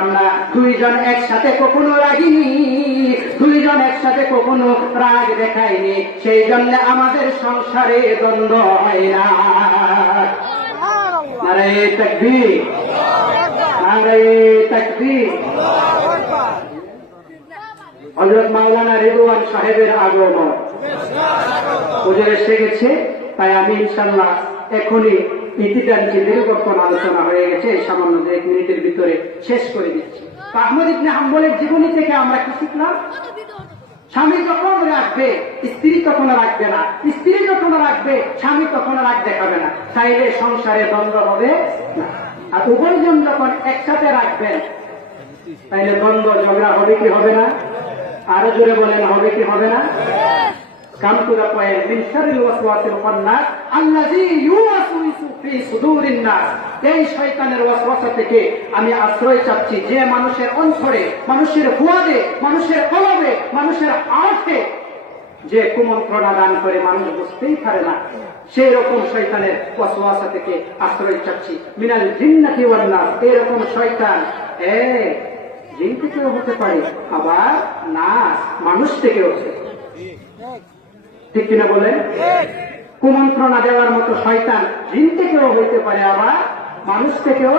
আমরা দুইজন একসাথে কখনো রাগিনি, দুইজন একসাথে কখনো রাগ দেখাইনি, সেই জন্য আমাদের সংসারে দ্বন্দ্ব হয় না। নারে তাকবীর, নারে তাকবীর। হযরত মাওলানা রিদওয়ান সাহেবের আগমন হুজুর এসে গেছে, তাই আমি ইনশাআল্লাহ এখনই ইতিটানছি, দীর্ঘক্ষণ আলোচনা হয়ে গেছে, সামান্য 1 মিনিটের ভিতরে শেষ করে দিচ্ছি। আহমদ ইবনে হাম্বলের জীবনী থেকে আমরা কি শিখলাম? স্বামী যখন রাখবে স্ত্রী তখন রাখবে না, স্ত্রী যখন রাখবে স্বামী তখন রাগ দেখাবে না, চাইলে সংসারে দ্বন্দ্ব হবে না। আর উভয়জন যখন একসাথে রাখবেন তাইলে দ্বন্দ্ব ঝগড়া হবে কি হবে না? আরো জোরে বলেন, হবে কি হবে না? Come to the point. মিন শাররিল ওয়াসওয়াসিল খান্নাস আল্লাযী ইউওয়াসওয়িসু ফি সুদুরিন নাস। এই শয়তানের ওয়াসওয়াসা থেকে আমি আশ্রয় চাচ্ছি, যে মানুষের অন্তরে, মানুষের ফুয়াদে, মানুষের কলবে, মানুষের আর্থে যে কুমন্ত্রণা দান করে মানুষ বুঝতেই পারে না, সেই রকম শয়তানের ওয়াসওয়াসা থেকে আশ্রয় চাচ্ছি। মিনাল জিন্নাতি ওয়ান নাস। এরকম শয়তান জিন থেকেও হতে পারে, আবার নাস মানুষ থেকেও হতে পারে। ঠিক কিনা বলেন? কুমন্ত্রণা দেওয়ার মতো শয়তান জিন থেকেও হইতে পারে, আবার মানুষ থেকেও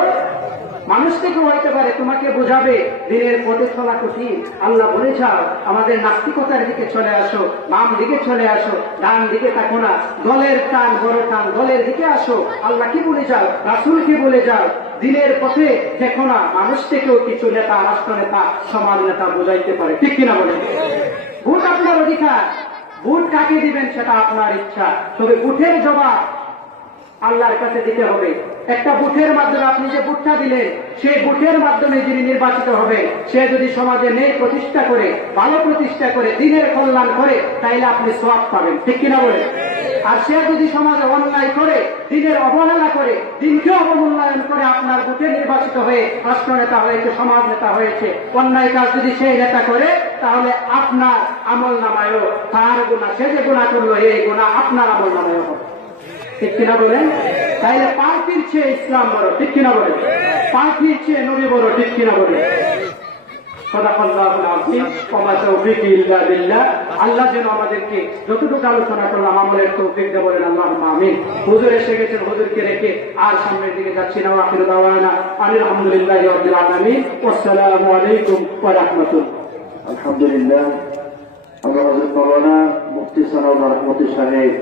হইতে পারে। তোমাকে বোঝাবে দিনের পথে চলা কঠিন। আল্লাহ বলে যাও আমাদের নাস্তিকতার দিকে চলে আসো, বাম দিকে চলে আসো, ডান দিকে থাকো না, দলের টান বড় টান, দলের দিকে আসো। আল্লাহ কি বলে যাও, রাসূল কি বলে যাও, দিনের পথে দেখো না। মানুষ থেকেও কিছু নেতা, রাষ্ট্র নেতা, সমাজ নেতা বোঝাইতে পারে। ঠিক কিনা বলেন? ভোট আপনার অধিকার, ভোট কাকে দিবেন সেটা আপনার ইচ্ছা, তবে ভোটের জবাব আল্লাহর কাছে দিতে হবে। একটা ভোটের মাধ্যমে আপনি যে ভোটটা দিলেন, সেই ভোটের মাধ্যমে যিনি নির্বাচিত হবে, সে যদি সমাজে ন্যায় প্রতিষ্ঠা করে, ভালো প্রতিষ্ঠা করে, দিনের কল্যাণ করে, তাইলে আপনি সওয়াব পাবেন। ঠিক কিনা বলে? আর সে যদি সমাজে অন্যায় করে, দিনের অবহেলা করে, দিনকে অবমূল্যায়ন করে আপনার ভোটে নির্বাচিত হয়ে রাষ্ট্র নেতা হয়েছে, সমাজ নেতা হয়েছে, অন্যায় কাজ যদি সেই নেতা করে, তাহলে আপনার আমল নামায়ও তার গুনাহ, সে যে গুনাহ করলো এই গুনাহ আপনার আমল নামায়ও হবে। ঠিক কিনা বলেন? তাইলে পার্টির চেয়ে ইসলাম বড়। ঠিক কিনা বলেন? পার্টির চেয়ে নবী বড়। ঠিক কিনা বলেন? সাদাকাল্লাহুল আযীম ওয়া মা তাওফীকি ইল্লা বিল্লাহ। আল্লাহ যেন আমাদেরকে যতটুকু আলোচনা করলাম আমলের তৌফিক দেন, বলেন আল্লাহুম্মা আমিন। হুজুর এসে গেছেন, হুজুরকে রেখে আর সামনের দিকে যাচ্ছি না। আখিরু দাওয়ানা আলহামদুলিল্লাহি রাব্বিল আলামিন। আসসালামু আলাইকুম ওয়া রাহমাতুল্লাহ। আলহামদুলিল্লাহ। আমরা হযরত মাওলানা মুফতি সানাউল্লাহ রহমতুল্লাহ সাহেব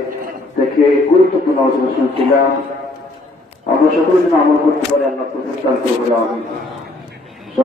থেকে গুরুত্বপূর্ণ আলোচনা শুনছিলাম। আমরা সকলে যেন আমল করতে পারি, আল্লাহ প্রতিষ্ঠান করবো।